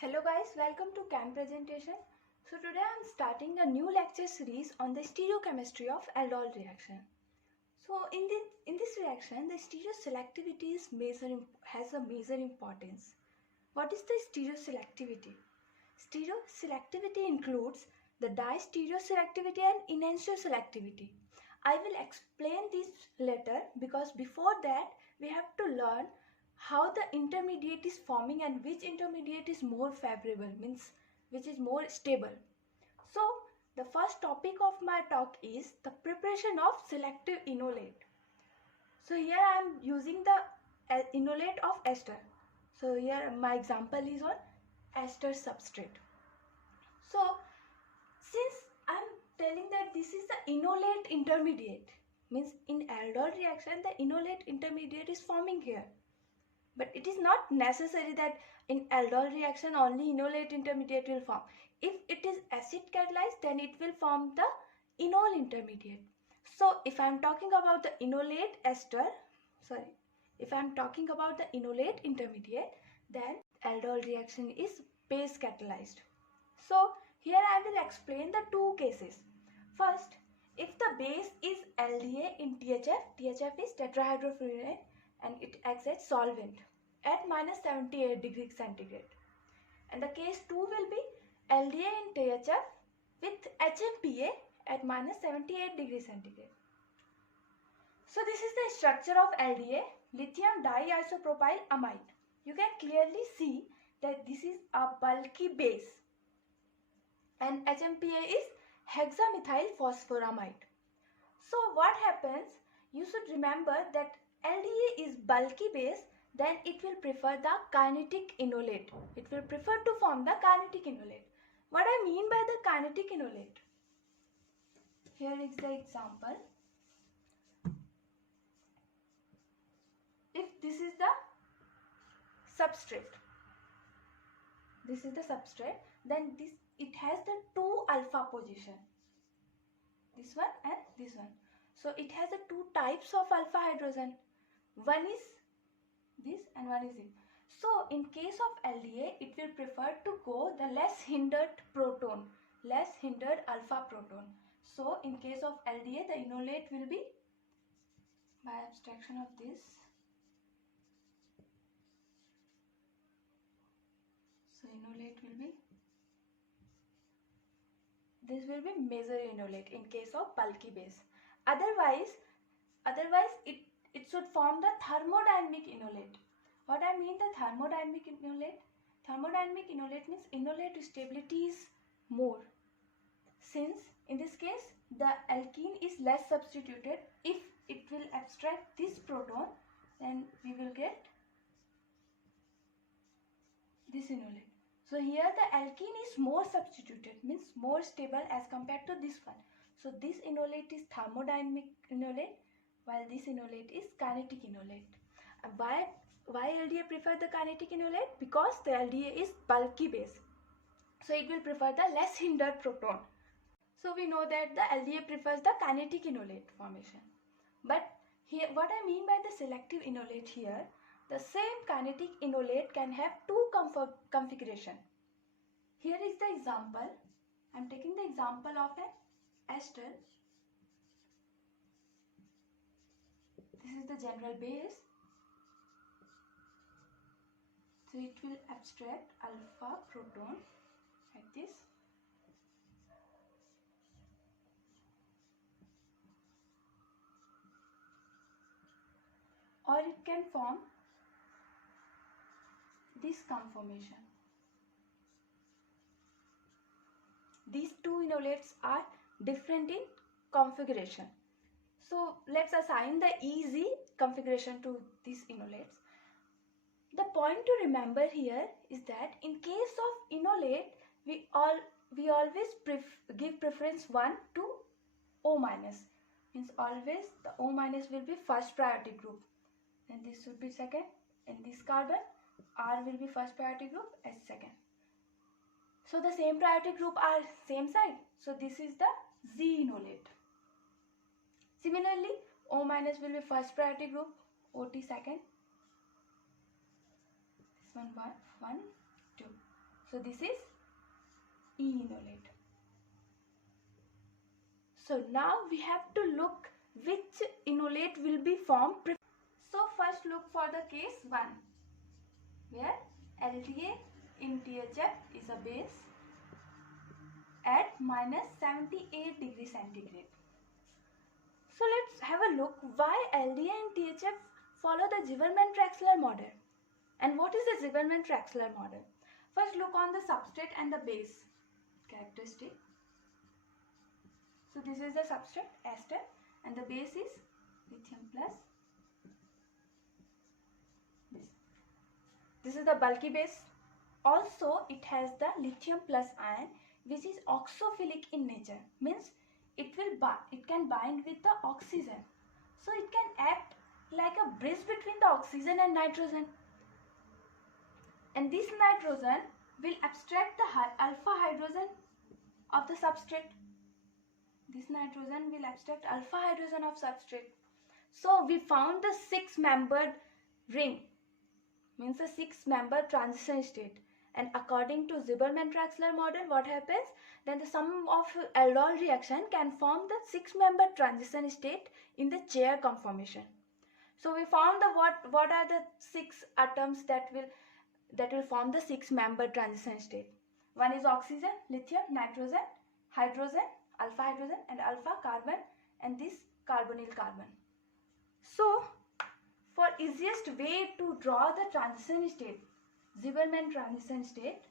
Hello guys, welcome to CAM presentation. So today I am starting a new lecture series on the stereochemistry of aldol reaction. So in this reaction, the stereoselectivity has a major importance. What is the stereoselectivity? Stereoselectivity includes the distereoselectivity and enantioselectivity. I will explain this later because before that we have to learn how the intermediate is forming and which intermediate is more favorable, means which is more stable. So the first topic of my talk is the preparation of selective enolate. So here I am using the enolate of ester. So here my example is on ester substrate. So since I am telling that this is the enolate intermediate, means in aldol reaction the enolate intermediate is forming here. But it is not necessary that in aldol reaction only enolate intermediate will form. If it is acid catalyzed, then it will form the enol intermediate. So if I am talking about the enolate ester, if I am talking about the enolate intermediate, then aldol reaction is base catalyzed. So here I will explain the two cases. First, if the base is LDA in THF, THF is tetrahydrofuranate and it acts as solvent at minus 78 degrees centigrade. And the case 2 will be LDA in THF with HMPA at minus 78 degrees centigrade. So this is the structure of LDA, lithium diisopropyl amide. You can clearly see that this is a bulky base and HMPA is hexamethyl phosphoramide. So what happens? You should remember that LDA is bulky base, then it will prefer the kinetic enolate. It will prefer to form the kinetic enolate. What I mean by the kinetic enolate? Here is the example. If this is the substrate, then it has the two alpha position. This one and this one. So it has the two types of alpha hydrogen. One is this and one is this. So in case of LDA, it will prefer to go the less hindered proton, less hindered alpha proton. So in case of LDA, the enolate will be by abstraction of this. So enolate will be, this will be major enolate in case of bulky base. Otherwise it should form the thermodynamic enolate. What I mean the thermodynamic enolate? Thermodynamic enolate means enolate stability is more. Since in this case the alkene is less substituted, if it will abstract this proton, then we will get this enolate. So here the alkene is more substituted, means more stable as compared to this one. So this enolate is thermodynamic enolate, while this enolate is kinetic enolate. Why LDA prefer the kinetic enolate? Because the LDA is bulky base. So it will prefer the less hindered proton. So we know that the LDA prefers the kinetic enolate formation. But here what I mean by the selective enolate here, the same kinetic enolate can have two configuration. Here is the example. I am taking the example of an ester. This is the general base. So it will abstract alpha proton like this. Or it can form this conformation. These two enolates are different in configuration. So let's assign the easy configuration to these enolates. The point to remember here is that in case of enolate, we always give preference 1 to O minus. Means always the O minus will be first priority group. And this should be second. In this carbon, R will be first priority group as second. So the same priority group are same side. So this is the Z enolate. Similarly, O minus will be first priority group, OT second. This one 1, 2. So this is E-enolate. So now we have to look which enolate will be formed. So first look for the case 1, where LDA in THF is a base at -78 degrees centigrade. So let's have a look why LDA and THF follow the Ziverman-Traxler model. And what is the Ziverman-Traxler model? First look on the substrate and the base characteristic. So this is the substrate ester and the base is lithium plus this. This is the bulky base. Also it has the lithium plus ion which is oxophilic in nature, means it can bind with the oxygen. So it can act like a bridge between the oxygen and nitrogen. And this nitrogen will abstract the alpha hydrogen of the substrate. This nitrogen will abstract alpha hydrogen of substrate. So we found the 6-membered ring, means a 6-member transition state. And according to Ziverman-Traxler model, what happens? Then the sum of aldol reaction can form the 6-member transition state in the chair conformation. So we found the what are the 6 atoms that will form the 6-member transition state. One is oxygen, lithium, nitrogen, hydrogen, alpha hydrogen and alpha carbon, and this carbonyl carbon. So for easiest way to draw the transition state, Ziverman transition state,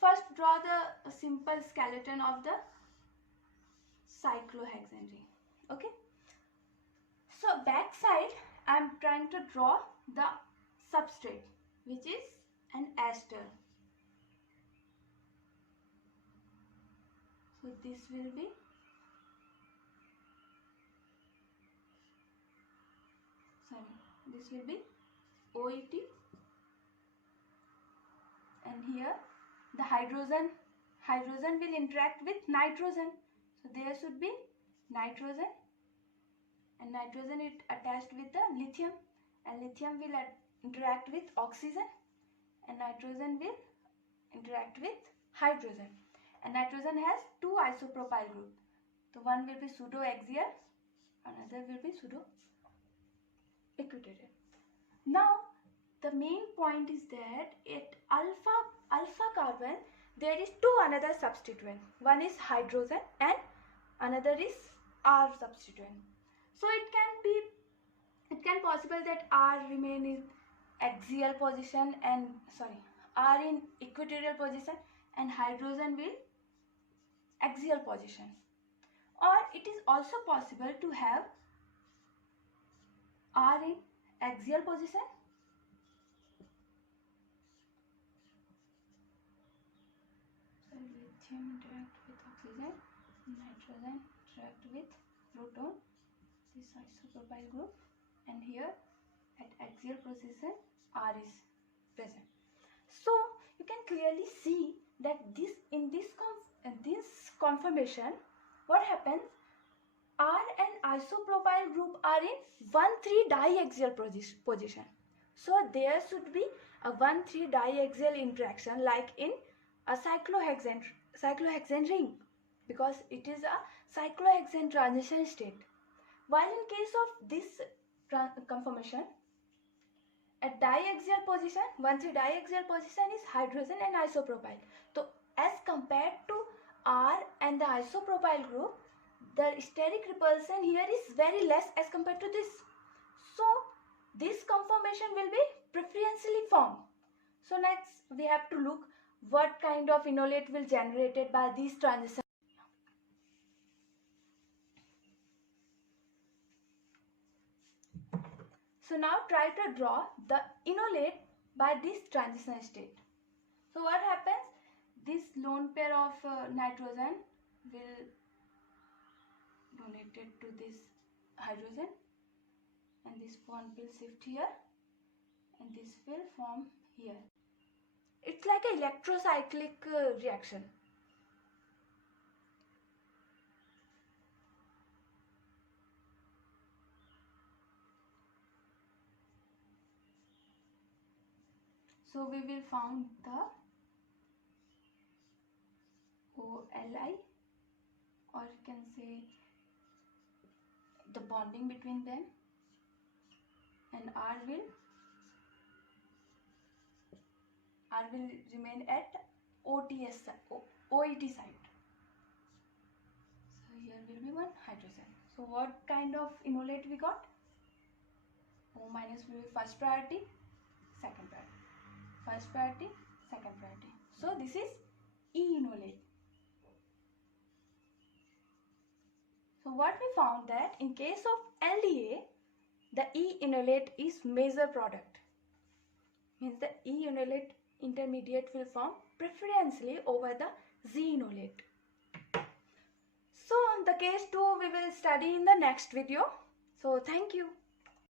first draw the simple skeleton of the cyclohexane ring. Okay. So back side I am trying to draw the substrate, which is an ester. So this will be OET, and here the hydrogen will interact with nitrogen. So there should be nitrogen, and nitrogen is attached with the lithium, and lithium will interact with oxygen, and nitrogen will interact with hydrogen, and nitrogen has 2 isopropyl group. So one will be pseudo-axial, another will be pseudo-equatorial. Now the main point is that at alpha carbon there is 2 another substituent. One is hydrogen and another is R substituent. So it can possible that R remain in axial position and R in equatorial position and hydrogen will axial position. Or it is also possible to have R in axial position lithium interact with oxygen, nitrogen interact with proton, this isopropyl group, and here at axial position R is present. So you can clearly see that in this conformation, what happens? R and isopropyl group are in 1,3 diaxial position. So there should be a 1,3 diaxial interaction like in a cyclohexane ring, because it is a cyclohexane transition state. While in case of this conformation, at diaxial position, 1,3 diaxial position is hydrogen and isopropyl. So as compared to R and the isopropyl group, the steric repulsion here is very less as compared to this. So this conformation will be preferentially formed. So next we have to look what kind of enolate will generated by these transitions. So now try to draw the enolate by this transition state. So what happens? This lone pair of nitrogen will donated to this hydrogen, and this one will shift here and this will form here. It's like an electrocyclic reaction. So So we will found the OLI, or you can say the bonding between them, and R will remain at OET site. So here will be one hydrogen. So what kind of enolate we got? O minus will be first priority, second priority, first priority, second priority. So this is E enolate. So what we found that in case of LDA, the E enolate is major product. Means the E enolate intermediate will form preferentially over the Z enolate. So the case 2 we will study in the next video. So thank you.